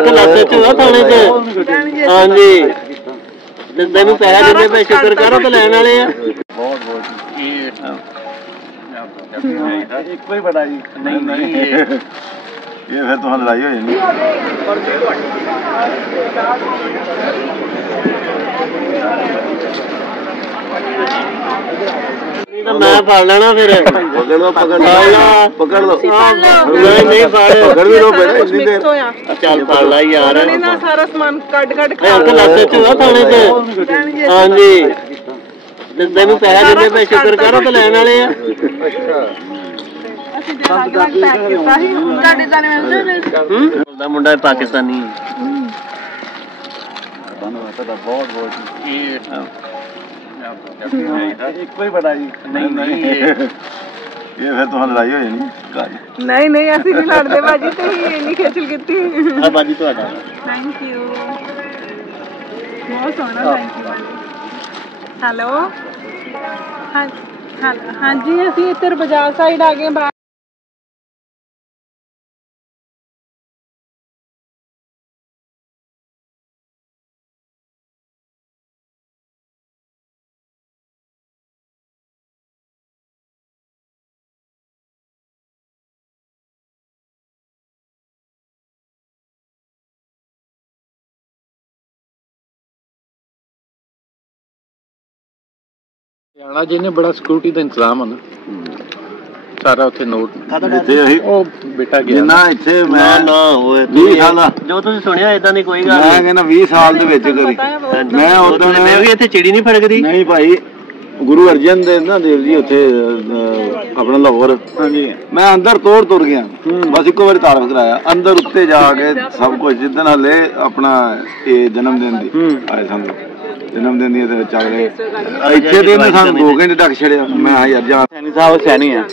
ਉੱਥੇ ਲਾਸੇ ਚ ਹੋਇਆ ਥਾਣੇ ਚ। ਹਾਂਜੀ ਤੈਨੂੰ ਪੈਸਾ ਦਿੰਦੇ ਪਏ, ਸ਼ੁਕਰ ਕਰੋ ਤੇ ਲੈਣ ਵਾਲੇ ਆ। ਬਹੁਤ ਇੱਕੋ ਹੀ ਬੜਾ ਜੀ। ਨਹੀਂ ਨਹੀਂ ਇਹ ਫਿਰ ਤੁਹਾਨੂੰ ਲੜਾਈ ਹੋ ਜਾਣੀ। ਮੈਂ ਫੜ ਲੈਣਾ ਫਿਰ। ਪਕੜ ਲਓ ਪਕੜ ਲਓ ਪਕੜ ਲਓ। ਨਹੀਂ ਪਕੜ ਵੀ ਲਓ ਪਹਿਲਾਂ ਇੰਨੀ ਦੇਰ। ਚੱਲ ਫੜ ਲੈ ਯਾਰ। ਸਾਰਾ ਸਮਾਨ ਕੱਢ ਉੱਥੇ ਲਾਸੇ ਚ ਹੋਇਆ ਥਾਣੇ ਚ। ਹਾਂਜੀ ਤੈਨੂੰ ਪੈਸਾ ਦਿੰਦੇ ਪਏ, ਸ਼ੁਕਰ ਕਰੋ ਤੇ ਲੈਣ ਵਾਲੇ ਆ। ਮੁੰਡਾ ਪਾਕਿਸਤਾਨੀ। ਇੱਕੋ ਹੀ ਬੜਾ ਜੀ। ਨਹੀਂ ਨਹੀਂ ਇਹ ਫਿਰ ਤੁਹਾਨੂੰ ਲੜਾਈ ਹੋ ਜਾਣੀ। ਨਹੀਂ ਨਹੀਂ ਅਸੀਂ ਨਹੀਂ ਲੜਦੇ ਬਾਜੀ, ਤੁਸੀਂ ਇੰਨੀ ਖੇਚਲ ਕੀਤੀ। ਆ ਬਾਜੀ ਤੁਹਾਡਾ। ਥੈਂਕ ਯੂ ਬਹੁਤ ਸੋਹਣਾ। Thank you. ਹੈਲੋ ਹਾਂਜੀ ਅਸੀਂ ਇੱਧਰ ਬਾਜ਼ਾਰ ਸਾਈਡ ਆ ਗਏ ਬਾਹਰ। ਜਾਣਾ ਜਿਹਨੇ ਬੜਾ ਸਿਕਿਉਰਿਟੀ ਦਾ ਇੰਤਜ਼ਾਮ ਹੈ ਸਾਰਾ ਉੱਥੇ ਨੋਟ ਉਹ ਬੇਟਾ ਗਿਆ ਜਿੰਨਾ ਇੱਥੇ ਮੈਂ ਨਾ ਹੋਏ 20 ਸਾਲ ਜੋ ਤੁਸੀਂ ਸੁਣਿਆ ਇਦਾਂ ਦੀ ਕੋਈ ਗੱਲ ਮੈਂ ਕਹਿੰਦਾ 20 ਸਾਲ ਦੇ ਵਿੱਚ ਕਰੀ ਮੈਂ ਉਦੋਂ ਮੈਂ ਵੀ ਇੱਥੇ ਚਿੜੀ ਨਹੀਂ ਫੜਕਦੀ। ਨਹੀਂ ਭਾਈ ਗੁਰੂ ਅਰਜਨ ਦੇਵ ਜੀ ਉੱਥੇ ਆਪਣਾ ਲਾਹੌਰ। ਹਾਂਜੀ ਮੈਂ ਅੰਦਰ ਤੁਰ ਗਿਆ ਬਸ ਇੱਕੋ ਵਾਰੀ ਤਾਰਫ ਕਰਾਇਆ ਅੰਦਰ ਉੱਤੇ ਜਾ ਕੇ ਸਭ ਕੁਝ ਜਿੱਦਣ ਹਲੇ ਆਪਣਾ ਇਹ ਜਨਮ ਦਿਨ ਦੀ ਆਏ ਸਾਨੂੰ ਜਨਮ ਦਿਨ ਦੀ ਵਿੱਚ ਆ ਗਏ ਇੱਥੇ ਦੇ ਸਾਨੂੰ 2 ਘੰਟੇ ਤੱਕ ਛੜਿਆ। ਮੈਂ ਯਾਰ ਜਾ ਸੈਣੀ ਸਾਹਿਬ ਸੈਣੀ ਆ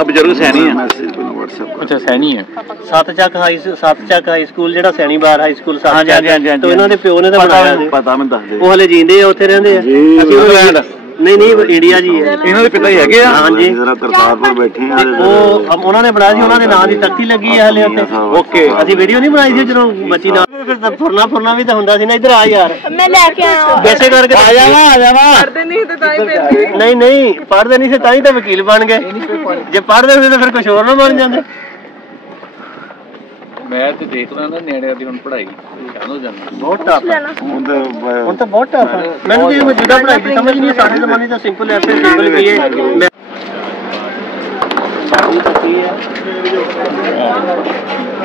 अब बजुर्ग सैनी है। अच्छा सैनी है। सत चक हाई स्कूल ਜਿਹੜਾ ਸੈਣੀ ਬਾਰ ਹਾਈ ਸਕੂਲ ਸਾਹ ਜਾ ਤੇ ਇਹਨਾਂ ਦੇ ਪਿਓ ਨੇ ਤਾਂ ਬਣਾਇਆ ਪਤਾ ਮੈਨੂੰ ਦੱਸ ਦੇ। ਉਹ ਹਲੇ ਜੀਂਦੇ ਆ ਉੱਥੇ ਰਹਿੰਦੇ ਆ। ਨਹੀਂ ਨਹੀਂ ਇੰਡੀਆ ਜੀ ਹੈ ਇਹਨਾਂ ਦੇ ਪਿਤਾ ਹੀ ਹੈਗੇ ਆ। ਹਾਂਜੀ ਜਰਾ ਕਰਤਾਰਪੁਰ ਬੈਠੇ ਆ। ਉਹ ਉਹਨਾਂ ਨੇ ਬਣਾਇਆ ਸੀ, ਉਹਨਾਂ ਦੇ ਨਾਂ ਦੀ ਤਖਤੀ ਲੱਗੀ ਹੈ ਹਲੇ ਉੱਥੇ। ਓਕੇ ਅਸੀਂ ਵੀਡੀਓ ਨਹੀਂ ਬਣਾਈ ਸੀ ਜਦੋਂ ਬੱਚੀ ਨਾਲ ਫਿਰ ਫੁਰਨਾ ਵੀ ਤਾਂ ਹੁੰਦਾ ਸੀ ਨਾ। ਇੱਧਰ ਆ ਯਾਰ ਮੈਂ ਲੈ ਕੇ ਆਇਆ ਵੈਸੇ ਕਰਕੇ ਆ ਜਾਵਾ ਪੜਦੇ ਨਹੀਂ ਤੇ ਤਾਂ ਹੀ ਬੇਇੱਜ਼ਤੀ। ਨਹੀਂ ਪੜਦੇ ਨਹੀਂ ਸੀ ਤਾਂ ਹੀ ਤਾਂ ਵਕੀਲ ਬਣ ਗਏ। ਜੇ ਪੜਦੇ ਹੁੰਦੇ ਤਾਂ ਫਿਰ ਕੁਝ ਹੋਰ ਨਾ ਬਣ ਜਾਂਦੇ। ਮੈਂ ਤੇ ਦੇਖਦਾ ਨਾ ਨਿਆਣਿਆਂ ਦੀ ਹੁਣ ਪੜ੍ਹਾਈ ਹੋ ਜਾਂਦੀ ਬਹੁਤ ਟਫ ਹੁਣ ਤਾਂ ਬਹੁਤ ਟਫ ਹੈ। ਮੈਨੂੰ ਵੀ ਮੌਜੂਦਾ ਪੜ੍ਹਾਈ ਦੀ ਸਮਝ ਨਹੀਂ। ਸਾਡੇ ਜ਼ਮਾਨੇ ਦਾ ਸਿੰਪਲ ਐਸੇ ਸਿੰਪਲ ਕੀ ਹੈ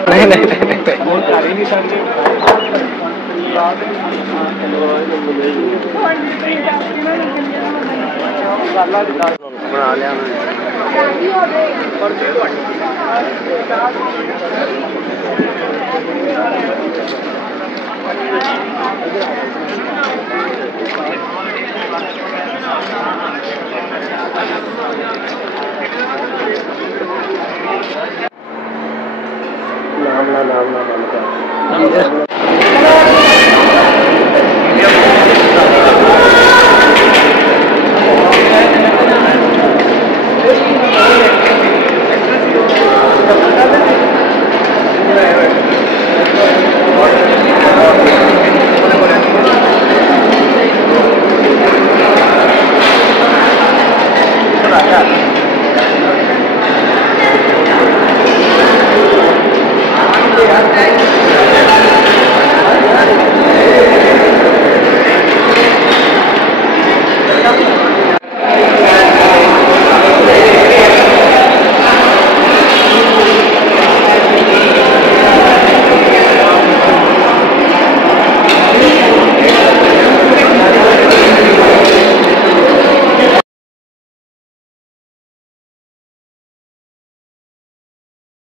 ਨਹੀਂ ਹੁਣ ਕਰ ਹੀ ਨਹੀਂ ਸਕਦੇ। ਬਣਾ ਲਿਆ नाम